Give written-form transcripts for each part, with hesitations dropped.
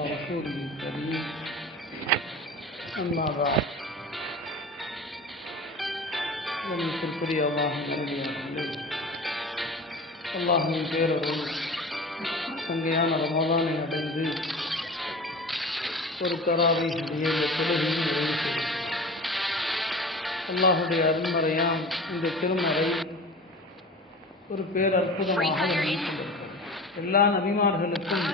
ورسوله الكريم أما بعد கண்ணியத்திற்குரிய அல்லாஹ்வின் பேரருள் சங்கையான ரமலானை அடைந்து ஒரு தராவீஹுடைய தொழுகையும் நிறைவு செய்யும். அல்லாஹுடைய அருள்மறையாம் இந்த திருமறை ஒரு பேரற்புதமாக கொண்டிருக்கிறது. எல்லா நபிமார்களுக்கும்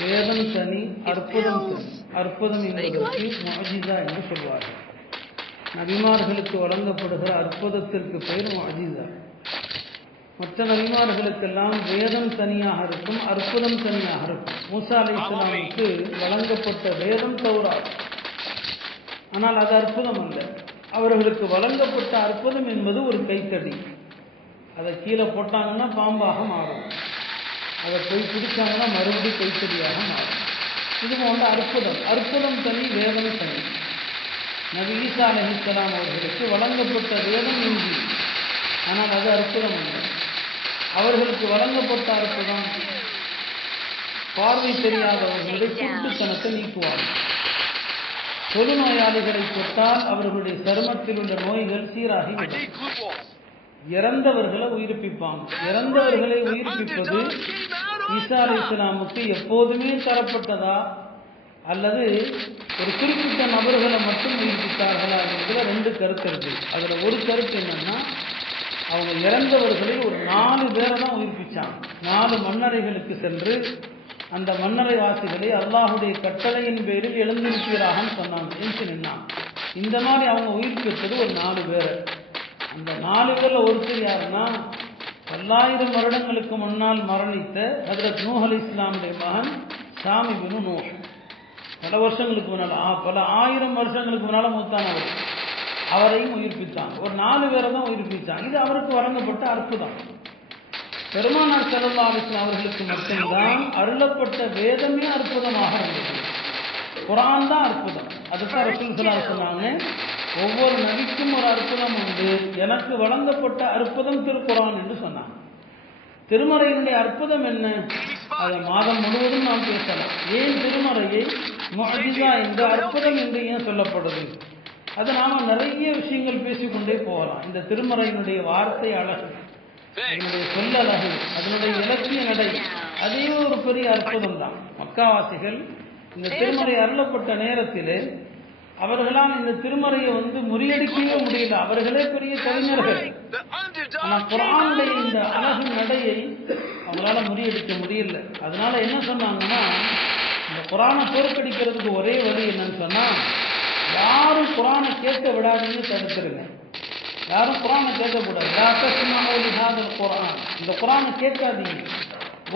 வேதம் தனி, அற்புதம் தனி. அற்புதம் என்பதற்கு முஅஜிஸா என்று சொல்வார்கள். நபிமார்களுக்கு வழங்கப்படுகிற அற்புதத்திற்கு பெயர் முஅஜிஸா. மற்ற நபிமார்களுக்கெல்லாம் வேதம் தனியாக இருக்கும், அற்புதம் தனியாக இருக்கும். மூசா அலைஹிஸ்ஸலாமுக்கு வழங்கப்பட்ட வேதம் தௌராத், ஆனால் அது அற்புதம் அல்ல. அவர்களுக்கு வழங்கப்பட்ட அற்புதம் என்பது ஒரு கைத்தடி. அதை கீழே போட்டாங்கன்னா பாம்பாக மாறும், அதை போய் பிடிச்சாங்கன்னா மறுபடியும் கைத்தடியாக மாறும். இது போன்ற அற்புதம். அற்புதம் தனி, வேதம் தனி. நபி ஈசா அலைஹிஸ்ஸலாம் அவர்களுக்கு வழங்கப்பட்ட வேதம் இஞ்சி, ஆனால் அது அற்புதம் அல்ல. அவர்களுக்கு வழங்கப்பட்ட அற்புதம் பார்வை தெரியாதவர்களுடைய குருட்டுத்தனத்தை நீக்குவார்கள். தொழுநோயாளிகளை தொட்டால் அவர்களுடைய சருமத்தில் உள்ள நோய்கள் சீராகி இறந்தவர்களை உயிர்ப்பிப்பாங்க. இறந்தவர்களை உயிர்ப்பிப்பது ஈசா அலைஹிஸ்ஸலாமுக்கு எப்போதுமே தரப்பட்டதா அல்லது ஒரு குறிப்பிட்ட நபர்களை மட்டும் உயிர்ப்பித்தார்களா என்கிற ரெண்டு கருத்து இருக்கு. அதுல ஒரு கருத்து என்னன்னா, அவங்க இறந்தவர்களை ஒரு 4 பேரை தான் உயிர்ப்பிச்சாங்க. 4 மன்னரைகளுக்கு சென்று அந்த மன்னரை வாசிகளை அல்லாஹுடைய கட்டளையின் பேரில் எழுந்திருப்பீராக சொன்னாங்க, எழுந்து நின்னாங்க. இந்த மாதிரி அவங்க உயிர்ப்பித்தது ஒரு 4 பேரை. அந்த 4 பேர்ல ஒருத்தர் யாருன்னா, 1000 வருடங்களுக்கு முன்னால் மரணித்த ஹஜ்ரத் நூஹ் அலைஹிஸ்ஸலாமுடைய மகன் சாம் இப்னு நூஹ். பல வருஷங்களுக்கு முன்னால், பல 1000 வருஷங்களுக்கு முன்னால மூத்தானவர், அவரையும் உயிர்ப்பித்தாங்க. ஒரு 4 பேரை தான் உயிர்ப்பித்தாங்க. இது அவருக்கு வழங்கப்பட்ட அற்புதம். பெருமானார் ஸல்லல்லாஹு அலைஹி வஸல்லம் அவர்களுக்கு மட்டும்தான் அருளப்பட்ட வேதமே அற்புதமாக இருந்தது. குர்ஆன் தான் அற்புதம். அதுதான் ரசூல் ஸல்லல்லாஹு அலைஹி வஸல்லம் சொன்னாங்க, ஒவ்வொரு நபிக்கும் ஒரு அற்புதம் உண்டு, எனக்கு வழங்கப்பட்ட அற்புதம் திருக்குர்ஆன் என்று சொன்னாங்க. திருமறையினுடைய அற்புதம் என்ன? அதை மாதம் முழுவதும் நாம் பேசலாம். ஏன் திருமறையை முஅஜிஸா என்ற அற்புதம் என்று ஏன் சொல்லப்படுது? அது நாம நிறைய விஷயங்கள் பேசிக்கொண்டே போகலாம். இந்த திருமறையினுடைய வார்த்தை அழகு, அதனுடைய சொல்ல அழகு, அதனுடைய இலக்கிய நடை, அதே ஒரு பெரிய அற்புதம் தான். மக்காவாசிகள் இந்த திருமறை அருளப்பட்ட நேரத்திலே அவர்களால் இந்த திருமறையை முறியடிக்கவே முடியல. அவர்களே பெரிய கவிஞர்கள். ஆனா குர்ஆனுடைய இந்த அழகு நடையை அவங்களால முறியடிக்க முடியல. அதனால என்ன சொன்னாங்கன்னா, இந்த குர்ஆனை தோற்கடிக்கிறதுக்கு ஒரே வழி என்னன்னு சொன்னா, யாரும் குர்ஆனை கேட்க விடாதீங்க, தடுத்துருங்க. யாரும் குர்ஆனை கேட்கக்கூடாது. லா தஸ்மஉ லிஹாதல் குர்ஆன், இந்த குர்ஆனை கேட்காதீங்க.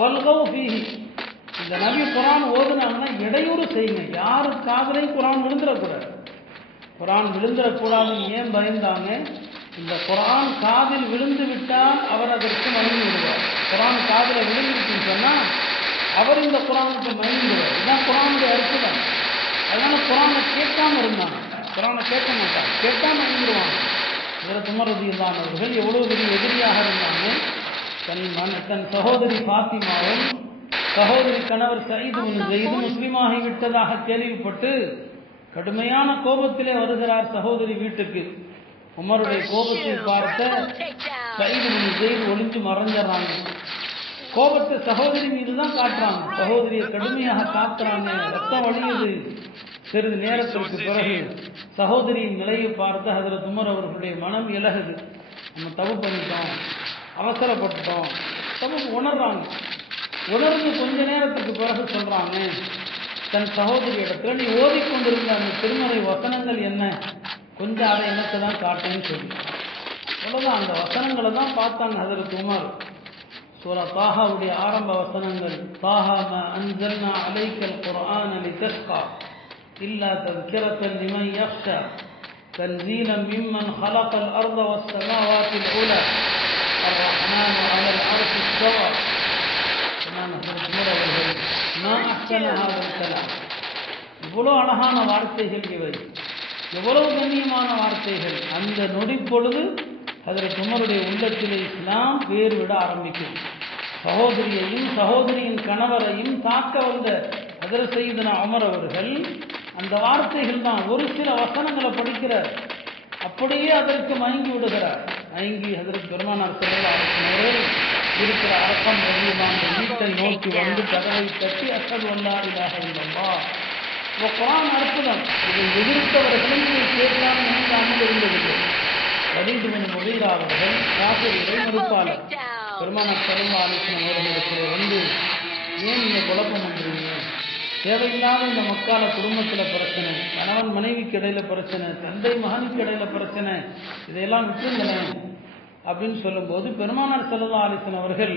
வல்கவ் ஃபீஹி, இந்த நபி குர்ஆன் ஓதுனாங்கன்னா இடையூறு செய்யுங்க. யாரு காதலையும் குர்ஆன் விழுந்துடக்கூடாது. குர்ஆன் விழுந்துடக்கூடாதுன்னு ஏன் பயந்தாங்க? இந்த குர்ஆன் காதில் விழுந்து விட்டால் அவர் அதற்கு மயங்கி விடுவார். குர்ஆன் காதில் விழுந்துருச்சுன்னு சொன்னா அவர் இந்த குர்ஆனுக்கு மயங்கி விடுவார். இதுதான் குர்ஆனுடைய அற்புதம். அதனால குர்ஆனை கேட்காம இருந்தாங்க. குர்ஆனை கேட்க மாட்டாங்க, கேட்டா மயங்கிடுவாங்க. ஹஜ்ரத் உமர் ரலியல்லாஹு அன்ஹு அவர்கள் எவ்வளவு பெரிய எதிரியாக இருந்தாங்க. தன் சகோதரி ஃபாத்திமாவும் சகோதரி கணவர் சயீத் இப்னு ஸைத் முஸ்லிமாகி விட்டதாக கேள்விப்பட்டு கடுமையான கோபத்திலே வருகிறார் சகோதரி வீட்டுக்கு. உமருடைய கோபத்தை பார்த்த சயீத் இப்னு ஸைத் ஒளிஞ்சு மறைஞ்சிடறாங்க. கோபத்தை சகோதரி மீது தான் காட்டுறாங்க. சகோதரியை கடுமையாக காக்குறாங்க, ரத்தம் வழியுது. சிறிது நேரத்திற்கு பிறகு சகோதரியின் நிலையை பார்த்து ஹஜ்ரத் உமர் அவர்களுடைய மனம் இலகுது. நம்ம தப்பு பண்ணிட்டோம், அவசரப்பட்டுட்டோம், தப்பு உணர்றாங்க. உணர்ந்து கொஞ்ச நேரத்துக்கு பிறகு சொல்றாங்க தன் சகோதரி இடத்துல, நீ ஓதிக்கொண்டிருந்த அந்த திருமறை வசனங்கள் என்ன, கொஞ்சம் அதை எனக்கு தான் காட்டுன்னு சொல்லி அவ்வளவுதான். அந்த வசனங்களை தான் பார்த்தாங்க ஹஜ்ரத் உமர். சூரா தாஹாவுடைய ஆரம்ப வசனங்கள், தாஹா மா அன்ஸல்னா அலைக்கல் குர்ஆன லிதஷ்கா இல்லா தذكرةً லிமன் யக்ஷா தன்ஸீலன் மிம்மன் خلقல் அர்த வஸ்ஸமாவாத்தில் உலா الرحمن على العرش استوى. இவ்வளவு அழகான வார்த்தைகள் இவை, எவ்வளவு கண்ணியமான வார்த்தைகள். அந்த நொடி பொழுது ஹஜ்ரத் உமருடைய உள்ளத்திலே இஸ்லாம் வேர் விட ஆரம்பிக்கும். சகோதரியையும் சகோதரியின் கணவரையும் தாக்க வந்த ஹஜ்ரத் சையதுனா உமர் அவர்கள் அந்த வார்த்தைகள் தான், ஒரு சில வசனங்களை படிக்கிறார், அப்படியே அதற்கு மயங்கி விடுகிறார். மயங்கி ஹஜ்ரத் பெருமானார் ஸல்லல்லாஹு அலைஹி வஸல்லம் அவர்கள் இருக்கிற அரக்கம் ரலியல்லாஹு வீட்டை நோக்கி வந்து கதவை தட்டி அஷ்ஹது அல்லா இலாஹ இல்லல்லாஹ். குர்ஆன் அற்புதம். இதை எதிர்த்தவர்களும் கேட்கலாம் நினைக்காமல் இருந்ததில்லை. வலீத் பின் முகீரா அவர்கள் காஃபிர் இறைமறுப்பாளர் பெருமானார் ஸல்லல்லாஹு அலைஹி வஸல்லம் அவர்களுக்கு வந்து, ஏன் நீங்க குழப்பம் பண்றீங்க, தேவையில்லாத இந்த மக்கால குடும்பத்தில் பிரச்சனை, கணவன் மனைவிக்கு இடையில பிரச்சனை, தந்தை மகனுக்கு இடையில பிரச்சனை, இதையெல்லாம் விட்டுருங்களேன் அப்படின்னு சொல்லும்போது பெருமானார் ஸல்லல்லாஹு அலைஹி வஸல்லம் அவர்கள்